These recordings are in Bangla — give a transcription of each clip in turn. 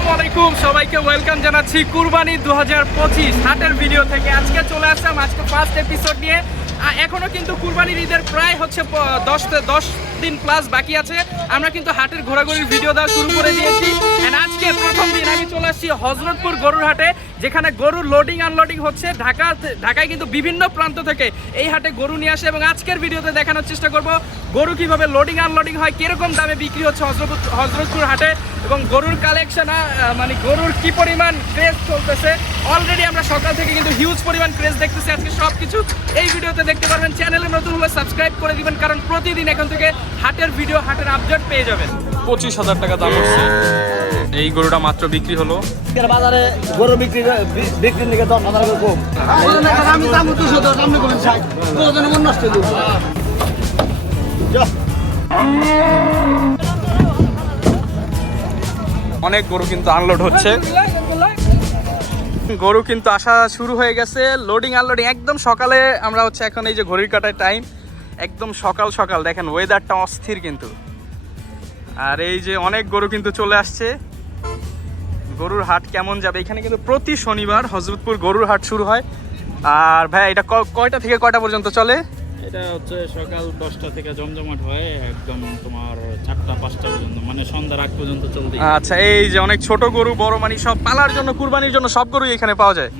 আসসালামু আলাইকুম। সবাইকে ওয়েলকাম জানাচ্ছি কুরবানি দু হাজার পঁচিশ হাটের ভিডিও থেকে। আজকে চলে আসলাম আজকে ফার্স্ট এপিসোড নিয়ে। এখনও কিন্তু কুরবানির ঈদের প্রায় হচ্ছে দশ দশ দিন প্লাস বাকি আছে। আমরা কিন্তু হাটের ঘোরাঘুরির ভিডিও দেওয়া শুরু করে দিয়েছি। আজকে প্রথম দিন আমি চলে আসছি হজরতপুর গরুর হাটে, যেখানে গরুর লোডিং আনলোডিং হচ্ছে। ঢাকা, ঢাকায় কিন্তু বিভিন্ন প্রান্ত থেকে এই হাটে গরু নিয়ে আসে এবং আজকের ভিডিওতে দেখানোর চেষ্টা করব গরু কীভাবে লোডিং আনলোডিং হয়, কীরকম দামে বিক্রি হচ্ছে হজরত হজরতপুর হাটে এবং গরুর কালেকশন মানে গরুর কি পরিমাণ ক্রেজ চলতেছে। অলরেডি আমরা সকাল থেকে কিন্তু হিউজ পরিমাণ ক্রেজ দেখতেছি। আজকে সব কিছু এই ভিডিওতে দেখতে পারবেন। চ্যানেলে নতুন হলে সাবস্ক্রাইব করে দিবেন, কারণ প্রতিদিন এখন থেকে হাটের ভিডিও হাটের আপডেট পেয়ে যাবেন। পঁচিশ হাজার টাকা দাম হচ্ছে। এই গরুটা মাত্র বিক্রি হলো। বাজারে গরু বিক্রি বিক্রির দিকে দশ হাজার কম। আমি দাম দুশো দশ আপনি বলেন ষাট। নষ্ট যাবে। যা। অনেক গরু কিন্তু আনলোড হচ্ছে। গরু কিন্তু আসা শুরু হয়ে গেছে। লোডিং আনলোডিং একদম সকালে আমরা হচ্ছে এখন এই যে ঘড়ির কাটায় টাইম একদম সকাল সকাল দেখেন ওয়েদারটা অস্থির কিন্তু। আর এই যে অনেক গরু কিন্তু চলে আসছে। গরুর হাট কেমন যাবে? এখানে কিন্তু প্রতি শনিবার হজরতপুর গরুর হাট শুরু হয়। আর ভাই এটা কয়টা থেকে কয়টা পর্যন্ত চলে? এটা হচ্ছে সকাল দশটা থেকে জমজমাট হয় একদম তোমার চারটা পাঁচটা পর্যন্ত মানে সন্ধ্যার আগ পর্যন্ত চলতে আচ্ছা এই যে অনেক ছোট গরু বড় মানে সব পালার জন্য কুরবানির জন্য সব গরুই এখানে পাওয়া যায়?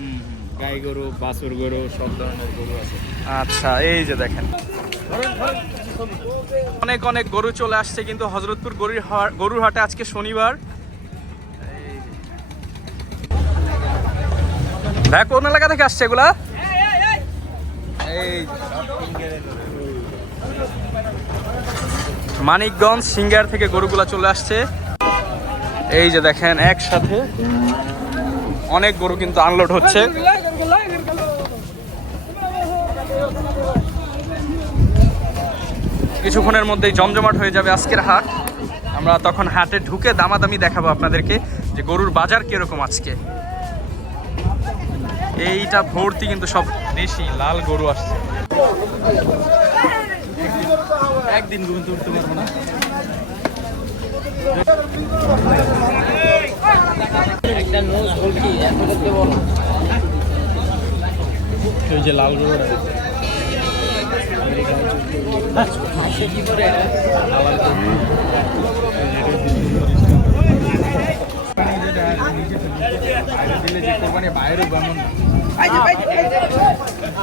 গাই গরু বাছুর গরু সব ধরনের গরু আছে। আচ্ছা এই যে দেখেন। অনেক অনেক গরু চলে আসছে কিন্তু হজরতপুর গরুর গরুর হাটে আজকে শনিবার। ভাই কোন এলাকা থেকে আসছে এগুলা? এই মানিকগঞ্জ সিঙ্গার থেকে গরুগুলা চলে আসছে। এই যে দেখেন একসাথে অনেক গরু কিন্তু আনলোড হচ্ছে। কিছুক্ষণের মধ্যেই জমজমাট হয়ে যাবে আজকের হাট। আমরা তখন হাটে ঢুকে দামাদামি দেখাবো আপনাদেরকে যে গরুর বাজার কীরকম আজকে। এইটা ভর্তি কিন্তু সব দেশি লাল গরু আসছে। একদিন ঘুম তুলতে পারব না। ওই যে লাল গরুটা।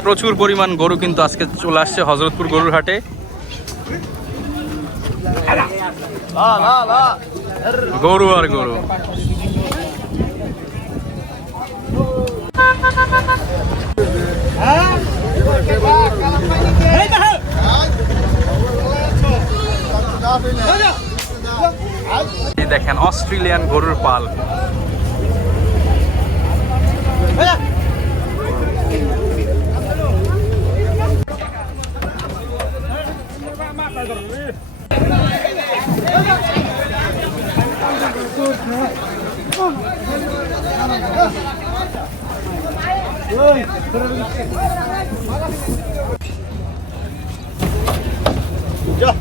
প্রচুর পরিমাণ গরু কিন্তু আজকে চলে আসছে হজরতপুর গরুর হাটে। গরু আর গরু। দেখেন অস্ট্রেলিয়ান গরুর পাল যা।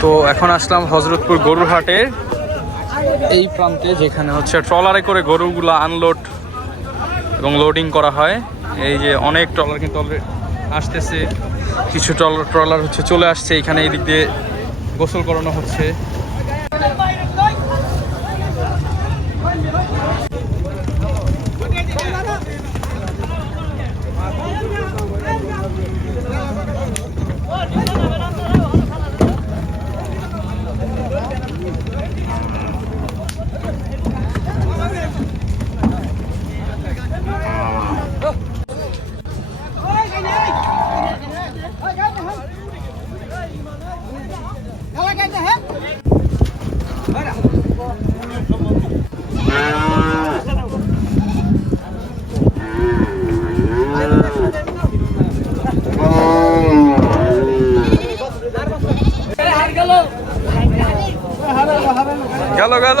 তো এখন আসলাম হজরতপুর গরুর হাটের এই প্রান্তে যেখানে হচ্ছে ট্রলারে করে গরুগুলো আনলোড এবং লোডিং করা হয়। এই যে অনেক ট্রলার কিন্তু আসতেছে। কিছু ট্রলার হচ্ছে চলে আসছে। এখানে এই দিক দিয়ে গোসল করানো হচ্ছে। গেল গেল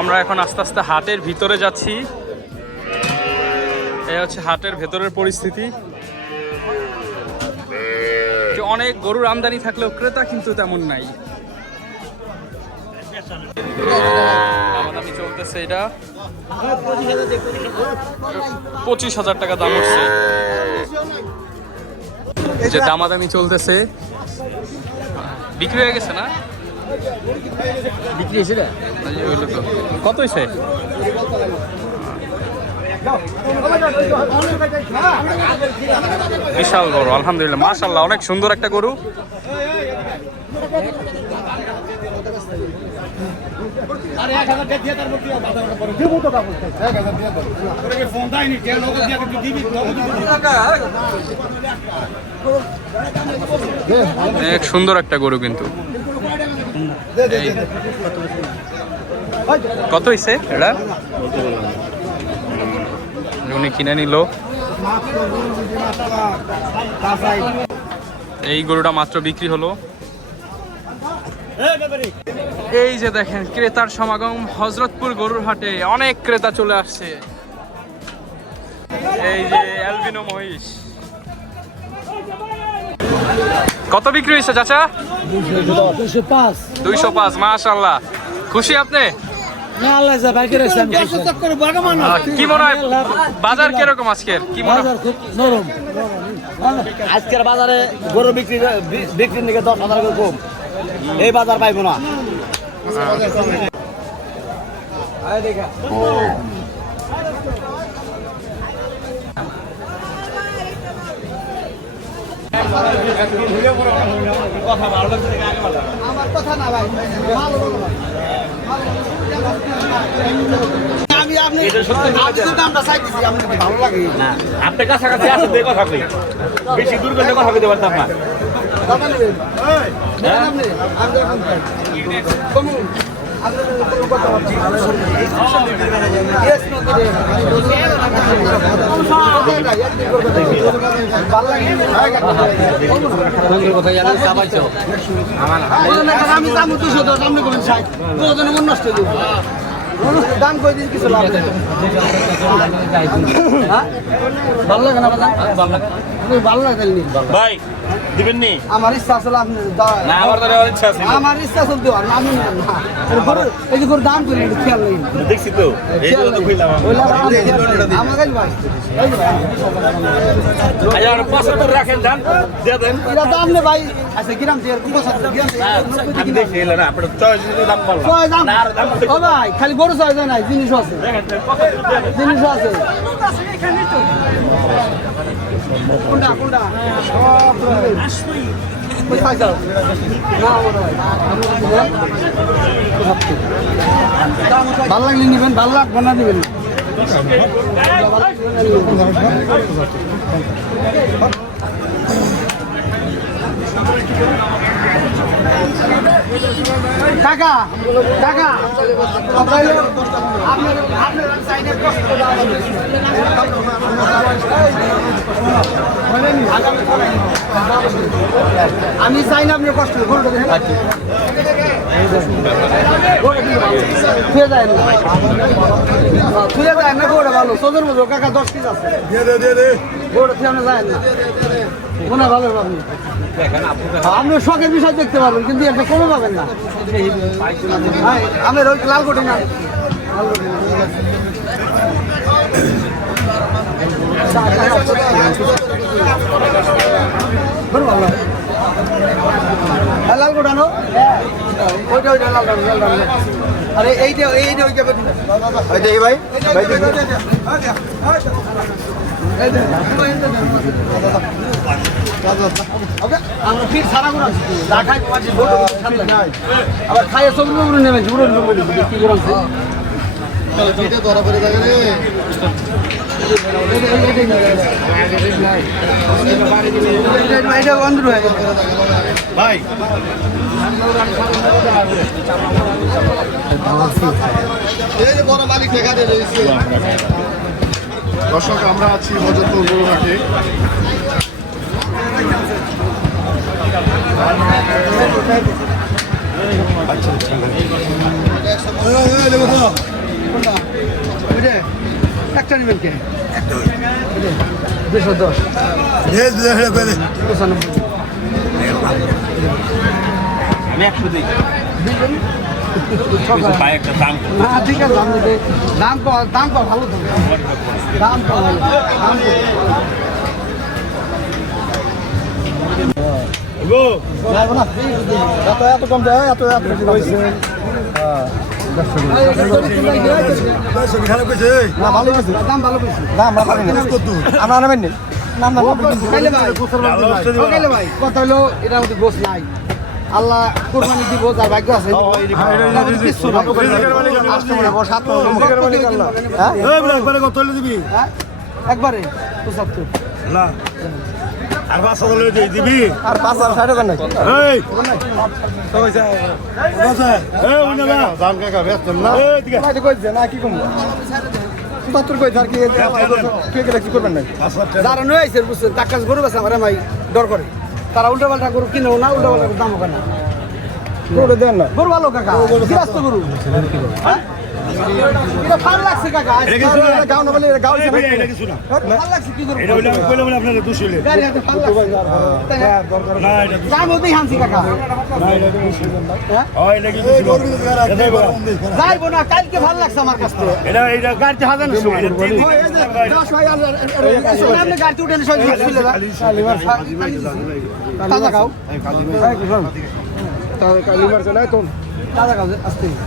আমরা এখন আস্তে আস্তে হাটের ভিতরে যাচ্ছি। এই হচ্ছে হাটের ভেতরের পরিস্থিতি। অনেক গরুর আমদানি থাকলেও ক্রেতা কিন্তু তেমন নাই। পঁচিশ হাজার টাকা দাম এই যে দামাদামি চলতেছে। বিক্রি হয়ে গেছে না? বিক্রি হয়েছে। কত হয়েছে বিশাল গরু, আলহামদুলিল্লাহ মাশাল্লাহ অনেক সুন্দর একটা গরু অনেক সুন্দর একটা গরু কিন্তু। কত হয়েছে এটা? উনি কিনে নিল। এই গরুটা মাত্র বিক্রি হলো। এই যে দেখেন, ক্রেতার সমাগম, হজরতপুর গরুর হাটে অনেক ক্রেতা চলে আসছে। এই যে অ্যালবিনো মহিষ। কত বিক্রি হয়েছে চাচা? দুইশো পাঁচ। মাশাল্লাহ খুশি আপনি? কি মনে হয় বাজার কীরকম আজকের? কি মনে হয় নরম। আজকের বাজারে গরু বিক্রি বিক্রির দিকে দশ হাজার কম। এই বাজার পাইবো না। আমি আপনি দামটা চাইতেছি আপনি ভালো লাগে না আপনি কাছাকাছি আসেন দেখো থাকবে বেশি দূর গেলে কথা কইতে পারতাম না। কত নেবেন নেবেন আমি এখন কমুন ভালো লাগে আমি দাম দুশো দশ আপনি করবেন ষাট মন নষ্ট। দাম করে দিন কিছু লাভ? ভালো লাগে না বাজার আপনি ভালো লাগে ভাই দিবেন নি? আমার ইচ্ছা আসলে আপনি না আমার তো ইচ্ছা আছে আমার ইচ্ছা আসলে দেওয়ার আমি না। এই এই যে গরুর দাম করে খেয়াল নেই। দেখছি তো এই জন্য তো কইলাম আমার কাছে ভাই। যে পাঁচশো তো রাখেন দিয়ে দেন। এটা দাম নে ভাই। আচ্ছা দিয়ে সাথে আমি এলে না আপনার চয়েস দাম বললাম। ছয় দাম না, দাম ও ভাই খালি গরু নাই জিনিস আছে। জিনিস আছে। কোনটা কোনটা ভালো লাগলে নিবেন ভালো লাগবে না। নিবেন সাইডের কষ্ট আমি চাই না আপনি কষ্ট করে থুয়ে যায় না থুয়ে যায় না গরুটা ভালো। সোজের মতো কাকা দশ পিস আছে। গরুটা আপনি না। হয় ভালো আপনি আপনি শখের বিষয় দেখতে পারবেন কিন্তু একটা কমে পাবেন না। আমি ওই লাল কোটি না। হ্যাঁ, লাল কোটা নো ওইটা ওইটা লাল লাল আরে এইটা এইটা ওইটা ভাই ভাই আবার খাইয়ে সব রুমে নেবেন জুড়ে রুমে কি করে এটা বন্ধ হয়ে গেছে ভাই দর্শক আমরা আছি মজরপুর গরুহাটে একটা নেবেন কে? দুশো দশ। পঁচানব্বই আমি একশো দিই। দাম দাম দাম পাওয়া ভালো তো। এত এত কম দেয় এত এত আমরা নেবেন নি কথা হলো এটার মধ্যে গোস নাই আল্লাহ কোরবানি দিব যার ভাগ্য আছে না। হ্যাঁ? একবারে পঁচাত্তর। আর পাঁচ হাজার দিবি। আর পাঁচ হাজার ষাট এই। না। না? না কি কম কইছে আর কি কে কে কি করবেন নাই? যারা নয় আইসের বুঝছেন তার কাছে গরু বেচা আমার ভাই ডর করে। তারা উল্টা পাল্টা গরু কিনেও না উল্টা পাল্টা দাম ওখানে গরু দেন না? গরু ভালো কাকা। গরু গরু। হ্যাঁ। যাইবো না কালকে ভালো লাগছে আমার কাছে এটা এটা গাড়িতে হাজার না গাড়িতে উঠেন সব ছিল তাজা কালিমার চলে তো তাজা খাও আসতে উঠে